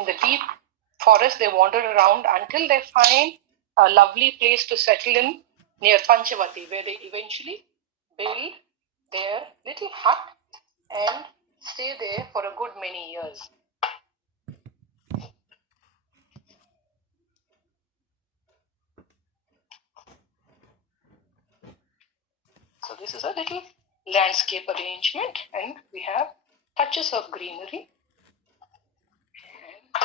in the deep forest, they wander around until they find a lovely place to settle in near Panchavati, where they eventually build their little hut and stay there for a good many years. So this is a little landscape arrangement, and we have touches of greenery. And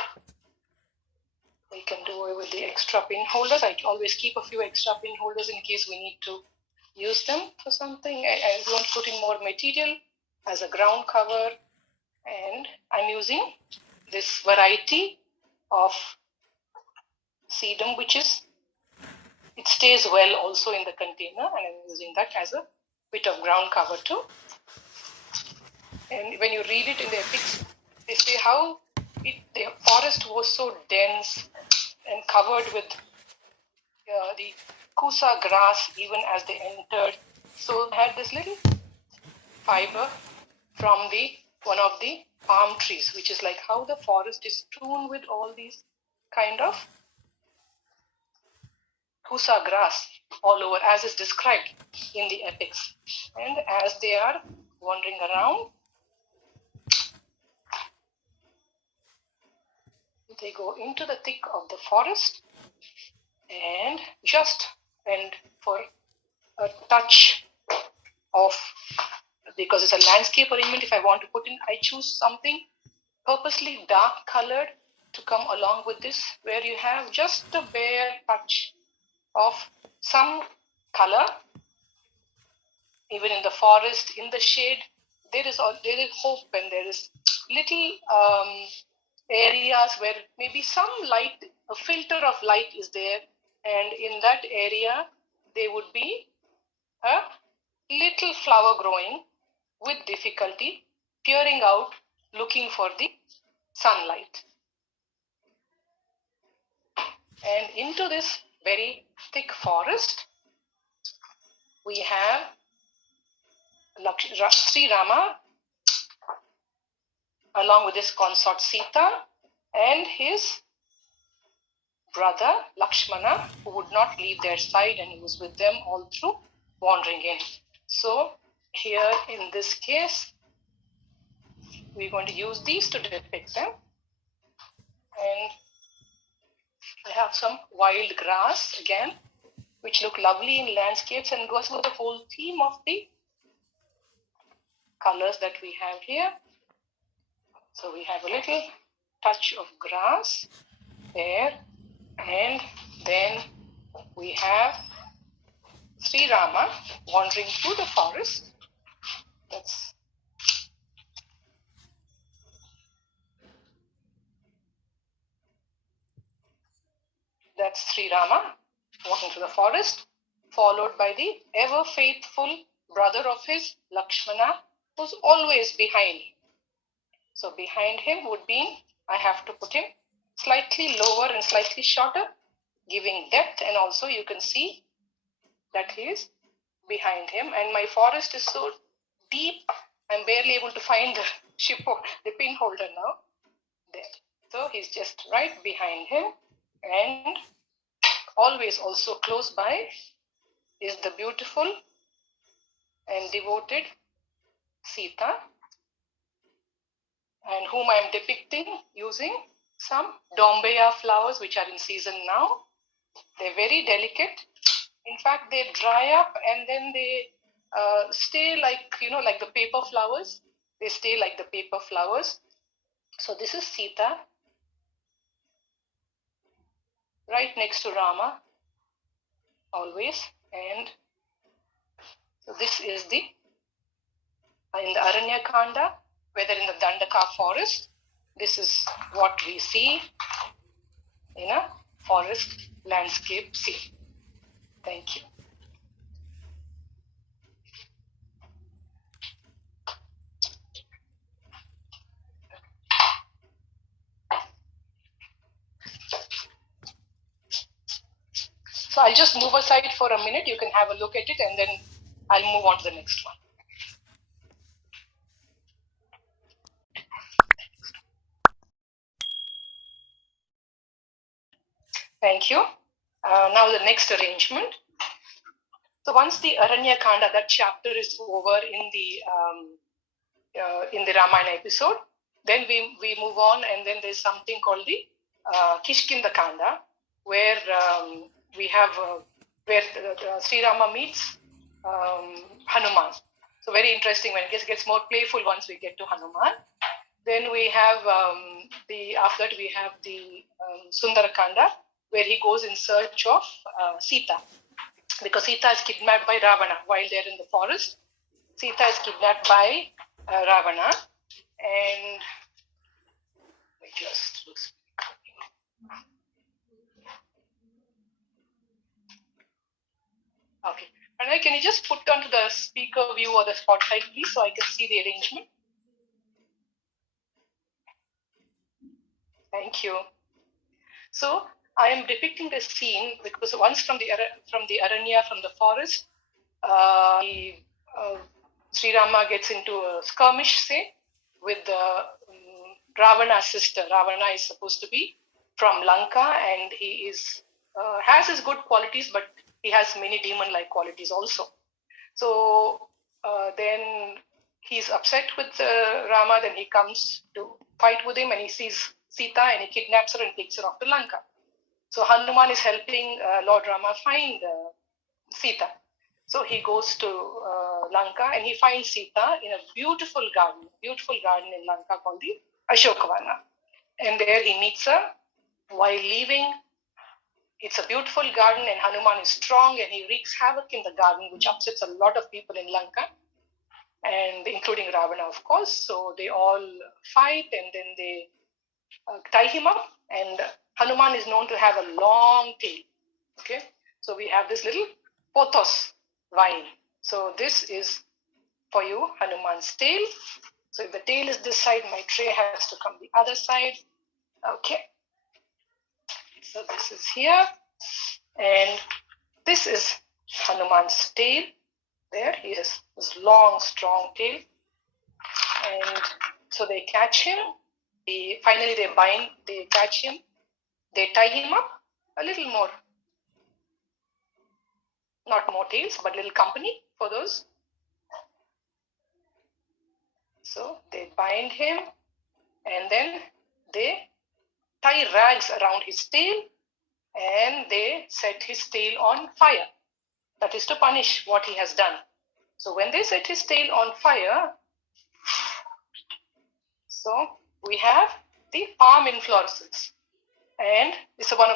we can do away with the extra pin holders. I always keep a few extra pin holders in case we need to use them for something. I want to put in more material as a ground cover, and I'm using this variety of sedum, which is, it stays well also in the container, and I'm using that as a bit of ground cover too. And when you read it in the epics, they say how the forest was so dense and covered with the kusa grass even as they entered. So they had this little fiber from one of the palm trees, which is like how the forest is strewn with all these kind of kusa grass all over, as is described in the epics. And as they are wandering around, they go into the thick of the forest, and for a touch of, because it's a landscape arrangement, if I want to put in, I choose something purposely dark colored to come along with this, where you have just the bare touch of some color. Even in the forest, in the shade, there is hope, and there is little areas where maybe some light, a filter of light is there, and in that area there would be a little flower growing with difficulty, peering out, looking for the sunlight. And into this very thick forest, we have Sri Rama along with his consort Sita and his brother Lakshmana, who would not leave their side, and he was with them all through wandering in. So here in this case, we're going to use these to depict them. And I have some wild grass again, which look lovely in landscapes and goes with the whole theme of the colors that we have here. So we have a little touch of grass there, and then we have Sri Rama wandering through the forest. That's Sri Rama walking through the forest, followed by the ever faithful brother of his, Lakshmana, who's always behind. So behind him would be, I have to put him slightly lower and slightly shorter, giving depth, and also you can see that he is behind him. And my forest is so deep, I'm barely able to find the pin holder now. There. So he's just right behind him, and always also close by is the beautiful and devoted Sita, and whom I am depicting using some Dombeya flowers, which are in season now. They're very delicate. In fact, they dry up and then they stay like, like the paper flowers. They stay like the paper flowers. So this is Sita, right next to Rama, always. And so this is in the Aranyakanda, whether in the Dandaka forest, this is what we see in a forest landscape scene. Thank you. So I'll just move aside for a minute. You can have a look at it, and then I'll move on to the next one. Thank you. Now the next arrangement. So once the Aranya Kanda, that chapter is over in the Ramayana episode, then we move on, and then there's something called the Kishkinda Kanda, where we have where Sri Rama meets Hanuman. So very interesting when it gets more playful once we get to Hanuman. Then we have after that we have the Sundara Kanda, where he goes in search of Sita, because Sita is kidnapped by Ravana while they're in the forest. Sita is kidnapped by Ravana, and just okay. And can you just put onto the speaker view or the spotlight, please, so I can see the arrangement? Thank you. So I am depicting the scene because once from the Aranya, from the forest, Sri Rama gets into a skirmish, say, with Ravana's sister. Ravana is supposed to be from Lanka, and he is has his good qualities, but he has many demon-like qualities also. So then he's upset with Rama. Then he comes to fight with him, and he sees Sita, and he kidnaps her and takes her off to Lanka. So Hanuman is helping Lord Rama find Sita. So he goes to Lanka, and he finds Sita in a beautiful garden in Lanka called the Ashokavana. And there he meets her. While leaving, it's a beautiful garden, and Hanuman is strong, and he wreaks havoc in the garden, which upsets a lot of people in Lanka, and including Ravana, of course. So they all fight, and then they tie him up, and Hanuman is known to have a long tail. Okay, so we have this little pothos vine. So this is for you, Hanuman's tail. So if the tail is this side, my tray has to come the other side. Okay, so this is here, and this is Hanuman's tail. There he has this long, strong tail, and so they catch him. Finally, they catch him, they tie him up, a little more, not more tails, but little company for those. So they bind him, and then they tie rags around his tail, and they set his tail on fire. That is to punish what he has done. So when they set his tail on fire, so we have the palm inflorescence, and this is one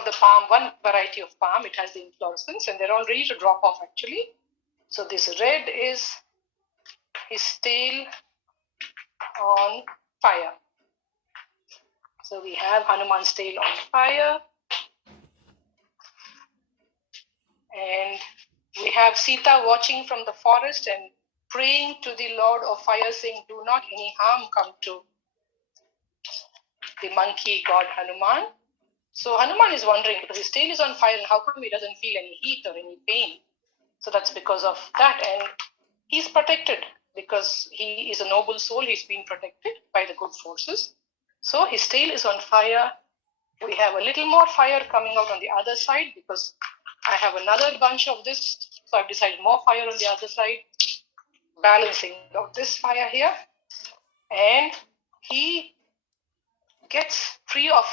variety of palm. It has the inflorescence, and they're all ready to drop off actually. So this red is his tail on fire. So we have Hanuman's tail on fire, and we have Sita watching from the forest and praying to the Lord of Fire, saying, "Do not any harm come to the monkey god Hanuman." So Hanuman is wondering, because his tail is on fire, and how come he doesn't feel any heat or any pain? So that's because of that, and he's protected because he is a noble soul. He's been protected by the good forces. So his tail is on fire. We have a little more fire coming out on the other side because I have another bunch of this. So I've decided more fire on the other side, balancing out this fire here, and he gets free of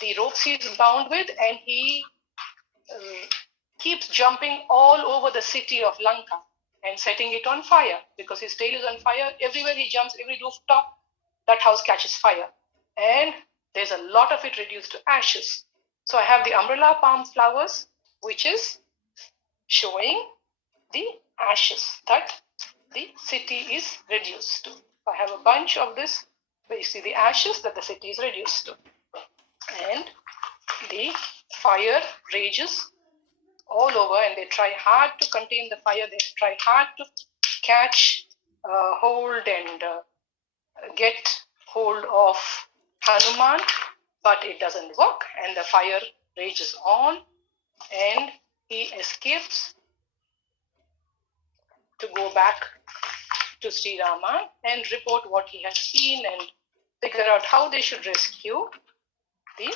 the ropes he's bound with, and he keeps jumping all over the city of Lanka and setting it on fire because his tail is on fire. Everywhere he jumps, every rooftop, that house catches fire, and there's a lot of it reduced to ashes. So I have the umbrella palm flowers, which is showing the ashes that the city is reduced to. I have a bunch of this where you see the ashes that the city is reduced to, and the fire rages all over, and they try hard to contain the fire. They try hard to catch hold and get hold of Hanuman, but it doesn't work, and the fire rages on, and he escapes to go back to Sri Rama and report what he has seen and figure out how they should rescue the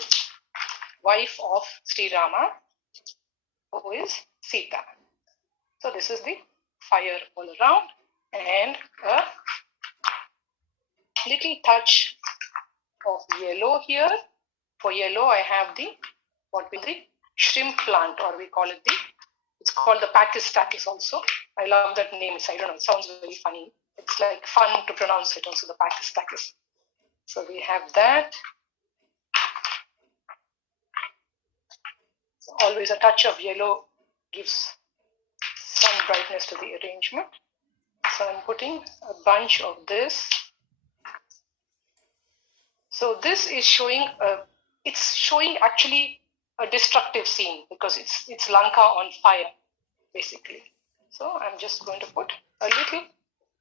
wife of Sri Rama, who is Sita. So this is the fire all around, and a little touch of yellow here. For yellow, I have the shrimp plant, or we call it it's called the Pakistakis also. I love that name. I don't know, it sounds very funny. It's like fun to pronounce it also, the Pakistakis. So we have that. So always a touch of yellow gives some brightness to the arrangement. So I'm putting a bunch of this. So this is showing it's showing actually a destructive scene, because it's Lanka on fire, basically. So I'm just going to put a little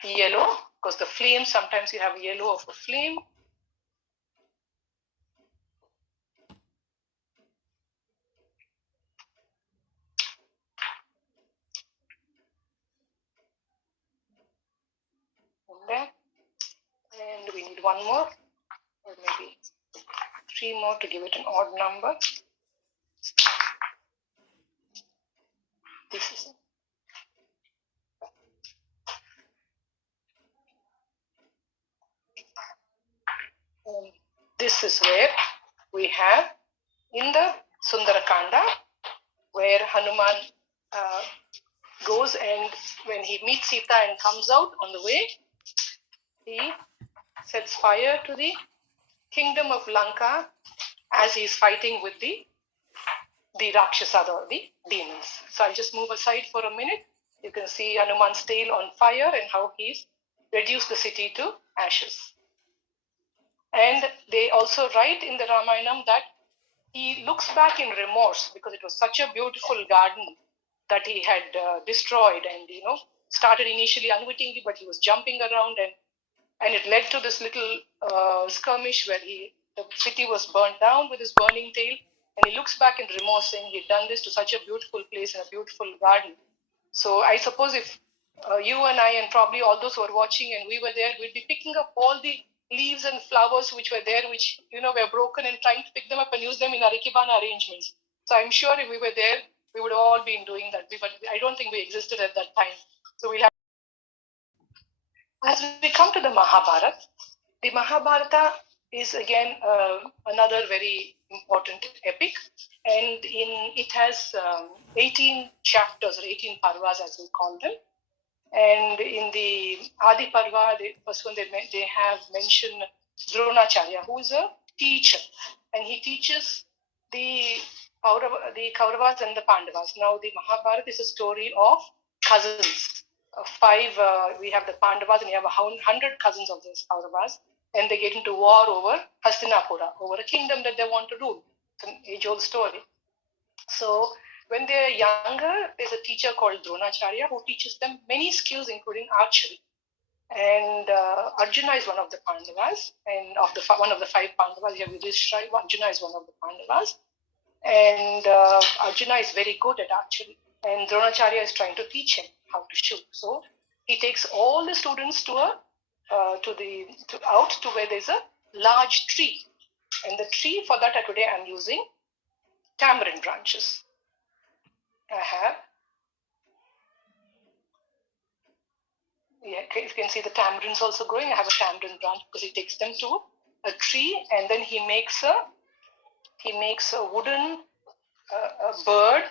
yellow, because the flame, sometimes you have yellow of a flame. And we need one more, or maybe 3 more to give it an odd number. This is it. And this is where we have in the Sundarakanda, where Hanuman goes, and when he meets Sita and comes out on the way, he sets fire to the kingdom of Lanka as he is fighting with the Rakshasas, or the demons. So I'll just move aside for a minute. You can see Hanuman's tail on fire and how he's reduced the city to ashes. And they also write in the Ramayanam that he looks back in remorse, because it was such a beautiful garden that he had destroyed, and started initially unwittingly, but he was jumping around, and it led to this little skirmish where the city was burnt down with his burning tail, and he looks back in remorse, saying he'd done this to such a beautiful place and a beautiful garden. So I suppose if you and I, and probably all those who are watching, and we were there, we'd be picking up all the leaves and flowers which were there, which were broken, and trying to pick them up and use them in our Ikebana arrangements. So I'm sure if we were there, we would have all been doing that. But I don't think we existed at that time. So we'll have. As we come to the Mahabharata is again another very important epic, and it has 18 chapters, or 18 parvas as we call them. And in the Adi Parva, the first one, they have mentioned Dronacharya, who is a teacher, and he teaches the Kauravas and the Pandavas. Now, the Mahabharata is a story of cousins. 5, we have the Pandavas, and you have 100 cousins of these Kauravas, and they get into war over Hastinapura, over a kingdom that they want to rule. It's an age-old story. So when they're younger, there's a teacher called Dronacharya who teaches them many skills, including archery. And Arjuna is one of the Pandavas, and one of the 5 Pandavas. You have Yudhishthira. Arjuna is one of the Pandavas, and Arjuna is very good at archery, and Dronacharya is trying to teach him how to shoot. So he takes all the students out to where there's a large tree, and the tree for that today I'm using tamarind branches. You can see the tamarinds also growing. I have a tamarind branch, because he takes them to a tree, and then he makes a wooden a bird,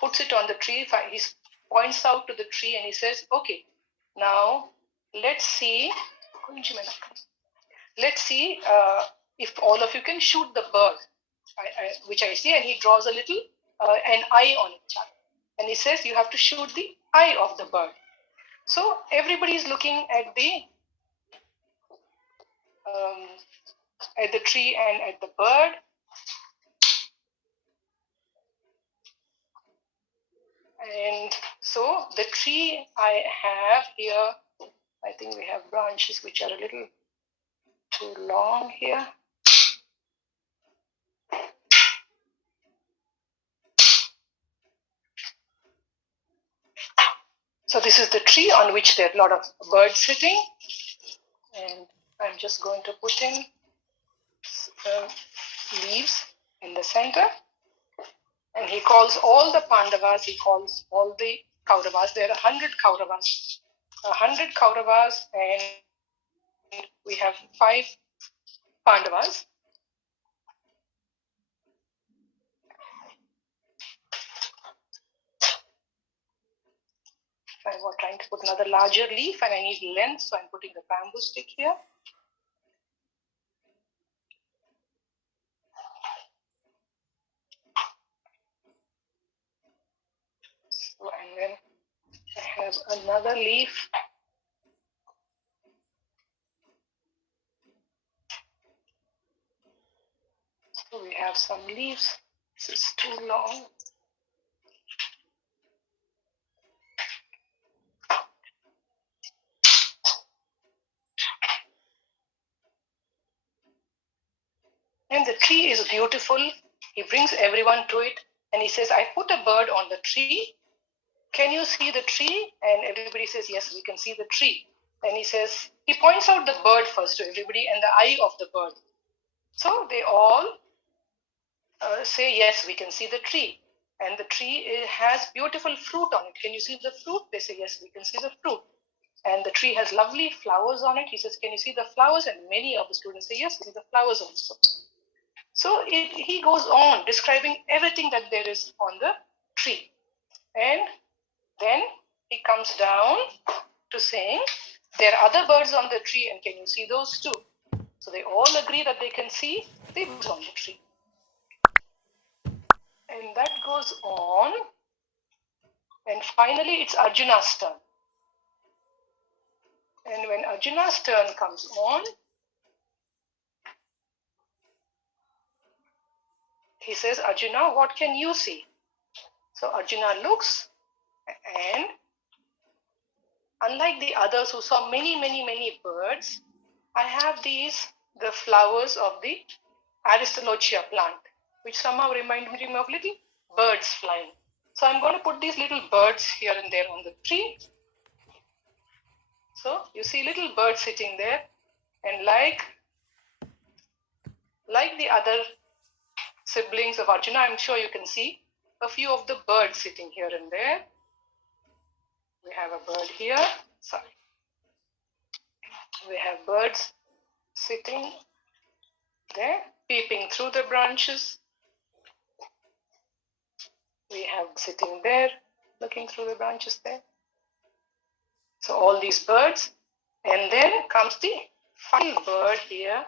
puts it on the tree. He points out to the tree and he says, "Okay, now let's see if all of you can shoot the bird," which I see, and he draws a little an eye on it, and he says, "You have to shoot the eye of the bird." So everybody is looking at the tree and at the bird. And so the tree I have here, I think we have branches which are a little too long here. So this is the tree on which there are a lot of birds sitting, and I'm just going to put in leaves in the center. And he calls all the Pandavas, he calls all the Kauravas. There are 100 Kauravas. 100 Kauravas, and we have 5 Pandavas. I was trying to put another larger leaf and I need length, so I'm putting the bamboo stick here. So, and then I have another leaf. So we have some leaves. This is too long. And the tree is beautiful. He brings everyone to it and he says, I put a bird on the tree. Can you see the tree? And everybody says, yes, we can see the tree. And he says, he points out the bird first to everybody and the eye of the bird. So they all say, yes, we can see the tree. And the tree has beautiful fruit on it. Can you see the fruit? They say, yes, we can see the fruit. And the tree has lovely flowers on it. He says, can you see the flowers? And many of the students say, yes, we see the flowers also. So he goes on describing everything that there is on the tree. And then he comes down to saying, there are other birds on the tree and can you see those too? So they all agree that they can see the birds on the tree. And that goes on. And finally, it's Arjuna's turn. And when Arjuna's turn comes on, he says, Arjuna, what can you see? So Arjuna looks, and unlike the others who saw many, many, many birds, I have the flowers of the Aristolochia plant, which somehow remind me of little birds flying. So I'm going to put these little birds here and there on the tree. So you see little birds sitting there, and like the other siblings of Arjuna, I'm sure you can see a few of the birds sitting here and there. We have a bird here. Sorry. We have birds sitting there, peeping through the branches. We have sitting there, looking through the branches there. So all these birds, and then comes the final bird here.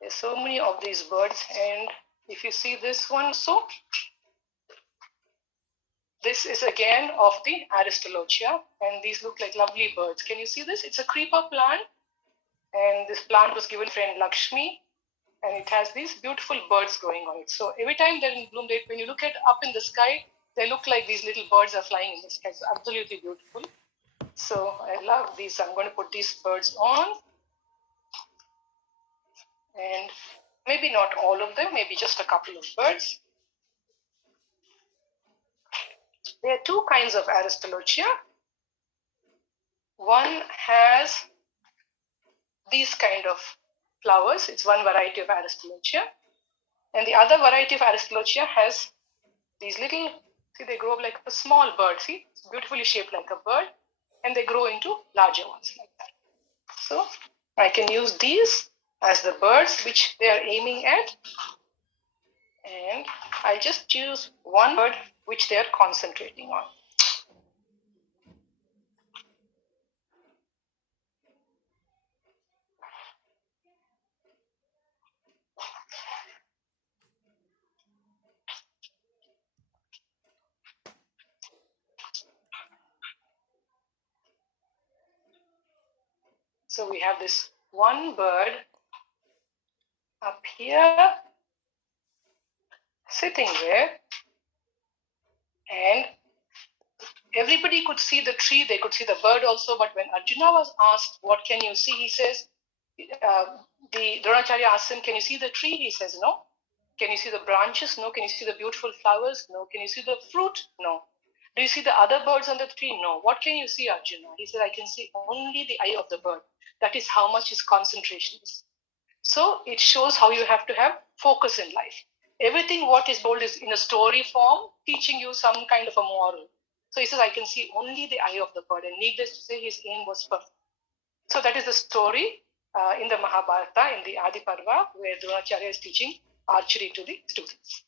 There's so many of these birds, and if you see this one, so this is again of the Aristolochia, and these look like lovely birds. Can you see this? It's a creeper plant, and this plant was given to friend Lakshmi, and it has these beautiful birds going on it. So every time they're in bloom, when you look at up in the sky, they look like these little birds are flying in the sky. It's absolutely beautiful. So I love these. I'm going to put these birds on. And maybe not all of them, maybe just a couple of birds. There are 2 kinds of Aristolochia. One has these kind of flowers. It's one variety of Aristolochia. And the other variety of Aristolochia has these little, see, they grow up like a small bird. See, it's beautifully shaped like a bird. And they grow into larger ones like that. So I can use these as the birds which they are aiming at, and I'll just choose one bird which they are concentrating on. So we have this one bird up here sitting there, and everybody could see the tree, they could see the bird also, but when Arjuna was asked, what can you see? He says, the Dronacharya asked him, can you see the tree? He says, no. Can you see the branches? No. Can you see the beautiful flowers? No. Can you see the fruit? No. Do you see the other birds on the tree? No. What can you see, Arjuna? He said, I can see only the eye of the bird. That is how much his concentration is. So it shows how you have to have focus in life. everything what is told is in a story form, teaching you some kind of a moral. So he says, I can see only the eye of the bird, and needless to say, his aim was perfect. So that is the story in the Mahabharata, in the Adi Parva, where Dronacharya is teaching archery to the students.